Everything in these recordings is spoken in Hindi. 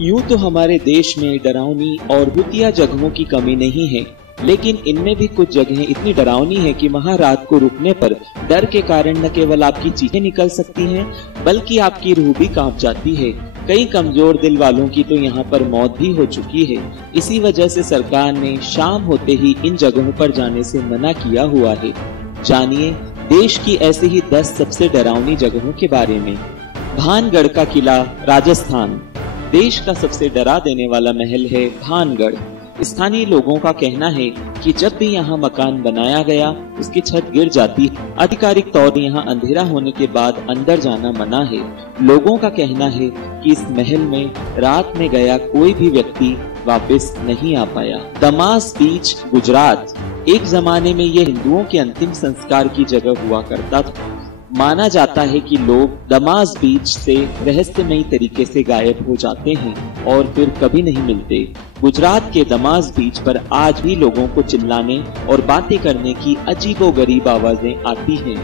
यूं तो हमारे देश में डरावनी और भूतिया जगहों की कमी नहीं है, लेकिन इनमें भी कुछ जगहें इतनी डरावनी है कि वहां रात को रुकने पर डर के कारण न केवल आपकी चीखें निकल सकती हैं, बल्कि आपकी रूह भी कांप जाती है। कई कमजोर दिल वालों की तो यहाँ पर मौत भी हो चुकी है। इसी वजह से सरकार ने शाम होते ही इन जगहों पर जाने से मना किया हुआ है। जानिए देश की ऐसे ही 10 सबसे डरावनी जगहों के बारे में। भानगढ़ का किला, राजस्थान। देश का सबसे डरा देने वाला महल है भानगढ़। स्थानीय लोगों का कहना है कि जब भी यहाँ मकान बनाया गया उसकी छत गिर जाती। आधिकारिक तौर पर यहाँ अंधेरा होने के बाद अंदर जाना मना है। लोगों का कहना है कि इस महल में रात में गया कोई भी व्यक्ति वापस नहीं आ पाया। दमास बीच, गुजरात। एक जमाने में ये हिंदुओं के अंतिम संस्कार की जगह हुआ करता था। माना जाता है कि लोग दमास बीच से रहस्यमयी तरीके से गायब हो जाते हैं और फिर कभी नहीं मिलते। गुजरात के दमास बीच पर आज भी लोगों को चिल्लाने और बातें करने की अजीबोगरीब आवाजें आती हैं।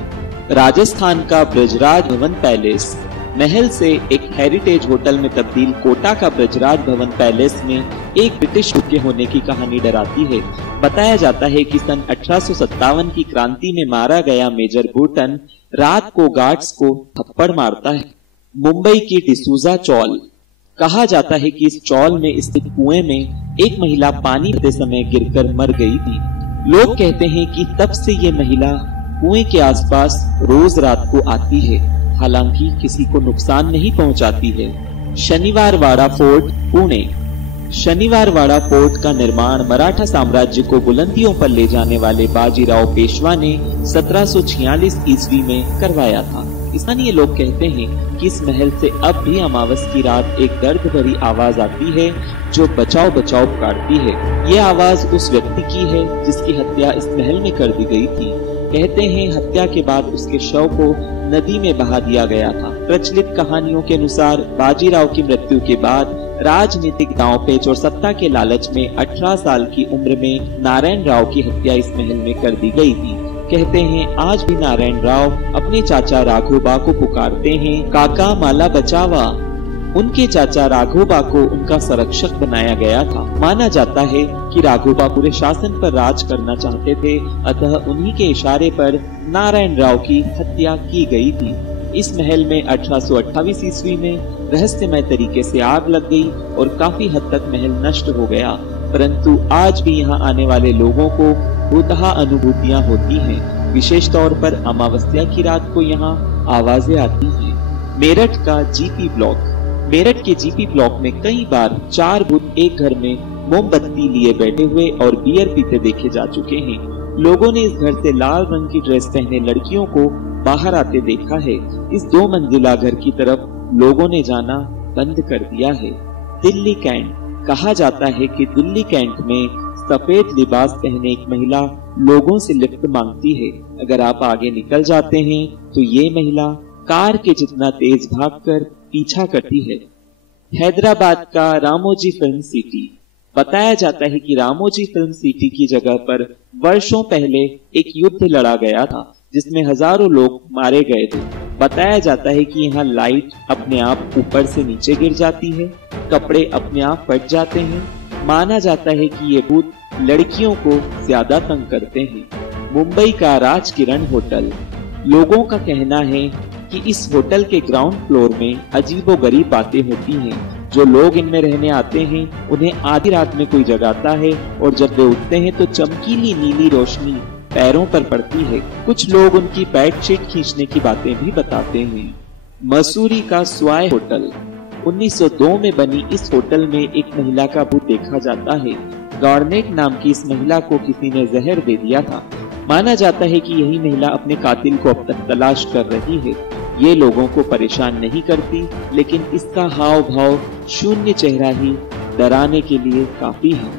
राजस्थान का ब्रजराज भवन पैलेस। महल से एक हेरिटेज होटल में तब्दील कोटा का ब्रजराज भवन पैलेस में एक ब्रिटिश के होने की कहानी डराती है। बताया जाता है कि सन 1857 की क्रांति में मारा गया मेजर बूटन रात को गार्ड्स को थप्पड़ मारता है। मुंबई की डिसूजा चौल। कहा जाता है कि इस चौल में स्थित कुएं में एक महिला पानी पीते समय गिरकर मर गई थी। लोग कहते हैं कि तब से ये महिला कुएं के आसपास रोज रात को आती है, हालांकि किसी को नुकसान नहीं पहुंचाती है। शनिवारवाड़ा फोर्ट, पुणे। शनिवारवाड़ा फोर्ट का निर्माण मराठा साम्राज्य को बुलंदियों पर ले जाने वाले बाजीराव पेशवा ने 1746 ईस्वी में करवाया था। स्थानीय लोग कहते हैं कि इस महल से अब भी अमावस की रात एक दर्द भरी आवाज आती है जो बचाओ बचाओ पुकारती है। ये आवाज उस व्यक्ति की है जिसकी हत्या इस महल में कर दी गई थी। कहते हैं हत्या के बाद उसके शव को नदी में बहा दिया गया था। प्रचलित कहानियों के अनुसार बाजीराव की मृत्यु के बाद राजनीतिक दांवपेच और सत्ता के लालच में 18 साल की उम्र में नारायण राव की हत्या इस महल में कर दी गई थी। कहते हैं आज भी नारायण राव अपने चाचा राघोबा को पुकारते हैं, काका माला बचावा। उनके चाचा राघोबा को उनका संरक्षक बनाया गया था। माना जाता है कि राघोबा पूरे शासन पर राज करना चाहते थे, अतः उन्हीं के इशारे पर नारायण राव की हत्या की गई थी। इस महल में 1828 ईस्वी में रहस्यमय तरीके से आग लग गई और काफी हद तक महल नष्ट हो गया, परंतु आज भी यहाँ आने वाले लोगों को भूतहा अनुभूतियां होती हैं। विशेष तौर पर अमावस्या की रात को यहाँ आवाजें आती हैं। मेरठ का जीपी ब्लॉक। मेरठ के जीपी ब्लॉक में कई बार 4 भूत एक घर में मोमबत्ती लिए बैठे हुए और बियर पीते देखे जा चुके हैं। लोगों ने इस घर से लाल रंग की ड्रेस पहने लड़कियों को बाहर आते देखा है। इस 2 मंजिला घर की तरफ लोगों ने जाना बंद कर दिया है। दिल्ली कैंट। कहा जाता है कि दिल्ली कैंट में सफेद लिबास पहने एक महिला लोगों से लिफ्ट मांगती है। अगर आप आगे निकल जाते हैं तो ये महिला कार के जितना तेज भागकर पीछा करती है। हैदराबाद का रामोजी फिल्म सिटी। बताया जाता है कि रामोजी फिल्म सिटी की जगह पर वर्षों पहले एक युद्ध लड़ा गया था जिसमें हजारों लोग मारे गए थे। बताया जाता है कि यहाँ लाइट अपने आप ऊपर से नीचे गिर जाती है, कपड़े अपने आप फट जाते हैं। माना जाता है कि ये भूत लड़कियों को ज्यादा तंग करते हैं। मुंबई का राजकिरण होटल। लोगों का कहना है कि इस होटल के ग्राउंड फ्लोर में अजीबोगरीब बातें होती हैं। जो लोग इनमें रहने आते हैं उन्हें आधी रात में कोई जगाता है और जब वे उठते हैं तो चमकीली नीली रोशनी पैरों पर पड़ती है। कुछ लोग उनकी बेडशीट खींचने की बातें भी बताते हैं। मसूरी का स्वाय होटल। 1902 में बनी इस होटल में एक महिला का भूत देखा जाता है। गॉर्नेट नाम की इस महिला को किसी ने जहर दे दिया था। माना जाता है कि यही महिला अपने कातिल को अब तक तलाश कर रही है। ये लोगों को परेशान नहीं करती, लेकिन इसका हाव भाव शून्य चेहरा ही डराने के लिए काफी है।